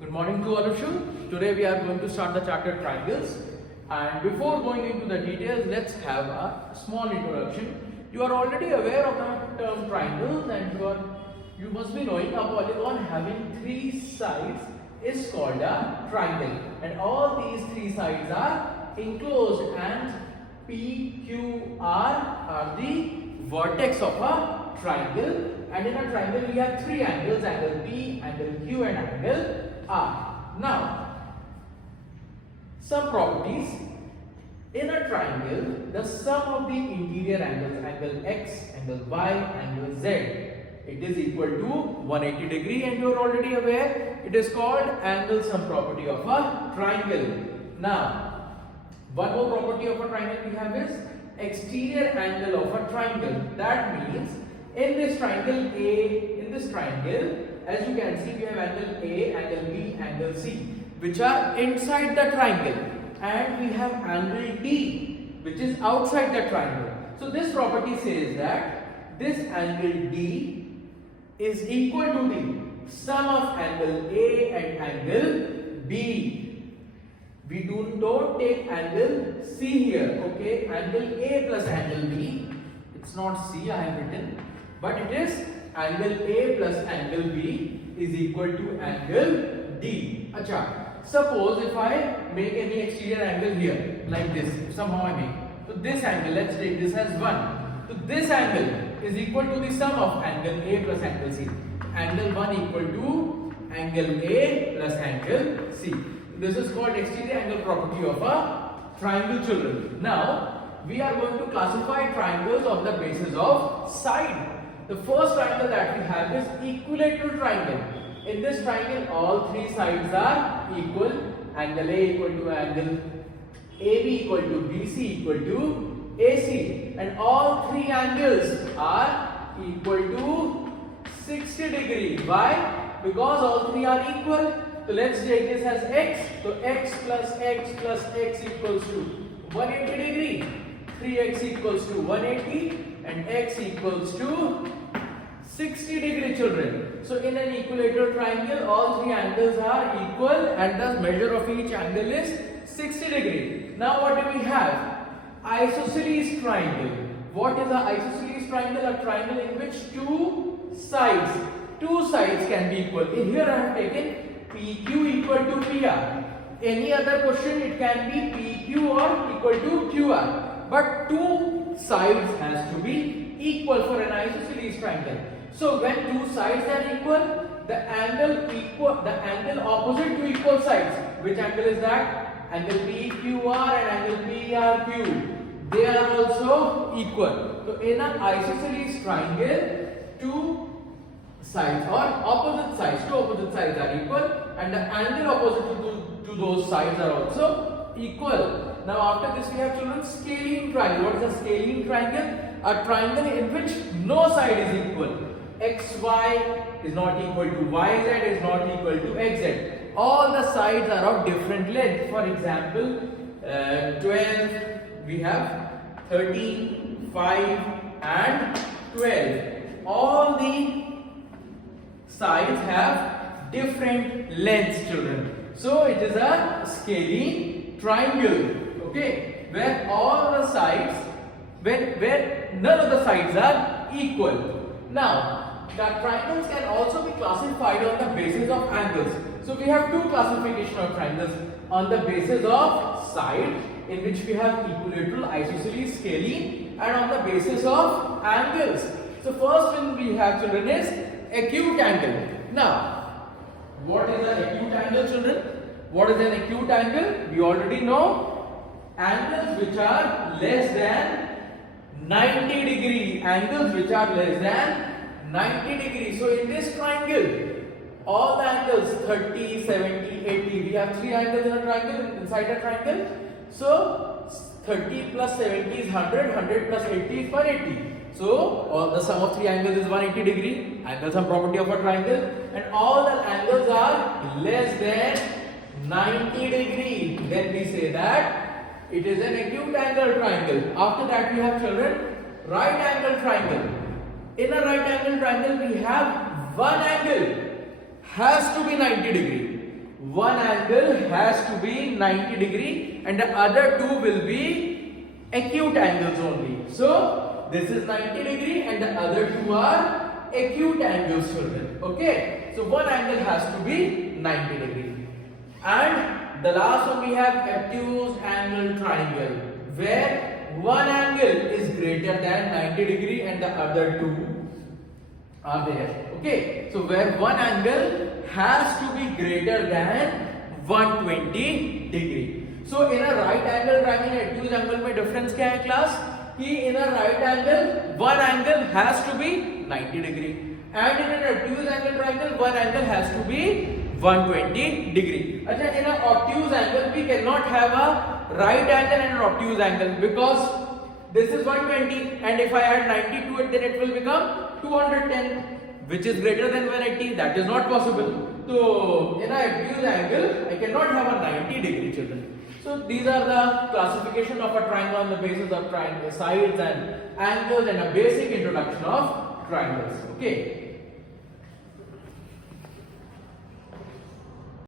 Good morning to all of you. Today we are going to start the chapter triangles, and before going into the details, let's have a small introduction. You are already aware of the term triangles, and you must be knowing a polygon having three sides is called a triangle, and all these three sides are enclosed, and P, Q, R are the vertex of a triangle. And in a triangle we have three angles: angle P, angle Q, and angle R. Now, some properties. In a triangle, the sum of the interior angles, angle X, angle Y, angle Z, it is equal to 180 degree, and you are already aware it is called angle sum property of a triangle. Now, one more property of a triangle we have is exterior angle of a triangle. That means in this triangle as you can see, we have angle A, angle B, angle C, which are inside the triangle, and we have angle D, which is outside the triangle. So this property says that this angle D is equal to the sum of angle A and angle B. We don't take angle C here, okay? Angle A plus angle B. It's not C I have written, but it is angle A plus angle B is equal to angle D. Acha. Suppose if I make any exterior angle here, like this, somehow I make. So this angle, let's take this as 1. So this angle is equal to the sum of angle A plus angle C. Angle 1 equal to angle A plus angle C. This is called exterior angle property of a triangle, children. Now, we are going to classify triangles on the basis of side. The first triangle that we have is equilateral triangle. In this triangle, all three sides are equal. Angle A equal to angle AB equal to BC equal to AC. And all three angles are equal to 60 degree. Why? Because all three are equal. So let's take this as X. So X plus X plus X equals to 180 degree. 3X equals to 180 and X equals to 60 degree, children. So in an equilateral triangle, all three angles are equal and the measure of each angle is 60 degree. Now what do we have? Isosceles triangle. What is an isosceles triangle? A triangle in which two sides can be equal. In here I have taken PQ equal to PR. Any other question it can be PQ or equal to QR. But two sides has to be equal for an isosceles triangle. So when two sides are equal, the angle opposite to equal sides. Which angle is that? Angle PQR and angle PRQ. They are also equal. So in an isosceles triangle, two opposite sides are equal, and the angle opposite to those sides are also equal. Now after this we have, children, scalene triangle. What is a scalene triangle? A triangle in which no side is equal. XY is not equal to YZ is not equal to XZ. All the sides are of different length. For example, 12, we have 13, 5 and 12. All the sides have different lengths, children. So it is a scalene triangle, okay, where all the sides, where none of the sides are equal. Now, the triangles can also be classified on the basis of angles. So we have two classification of triangles: on the basis of side, in which we have equilateral, isosceles, scalene, and on the basis of angles. So first one we have, children, is acute angle. Now, what is an acute angle, children? What is an acute angle? We already know angles which are less than 90 degree. Angles which are less than 90 degree. So in this triangle, all the angles 30, 70, 80. We have three angles in a triangle, inside a triangle. So 30 plus 70 is 100, 100 plus 80 is 180. So all the sum of three angles is 180 degree. Angle sum property of a triangle, and all the angles are less than 90 degree. Then we say that it is an acute angle triangle. After that we have, children, right angle triangle. In a right angle triangle we have one angle has to be 90 degree. one angle has to be 90 degree and the other two will be acute angles only. So this is 90 degree and the other two are acute angles, children. Okay, so one angle has to be 90 degree. And the last one we have obtuse angle triangle, where one angle is greater than 90 degree and the other two are there. Okay, so where one angle has to be greater than 120 degree. So in a right angle triangle and obtuse angle में difference क्या है class? कि in a right angle one angle has to be 90 degree and in an obtuse angle triangle one angle has to be 120 degree. अच्छा, in an obtuse angle we cannot have a right angle and an obtuse angle because this is 120 and if I add 90 to it then it will become 210, which is greater than 180. That is not possible. So in an obtuse angle I cannot have a 90 degree, children. So these are the classification of a triangle on the basis of triangle sides and angles and a basic introduction of triangles. Okay.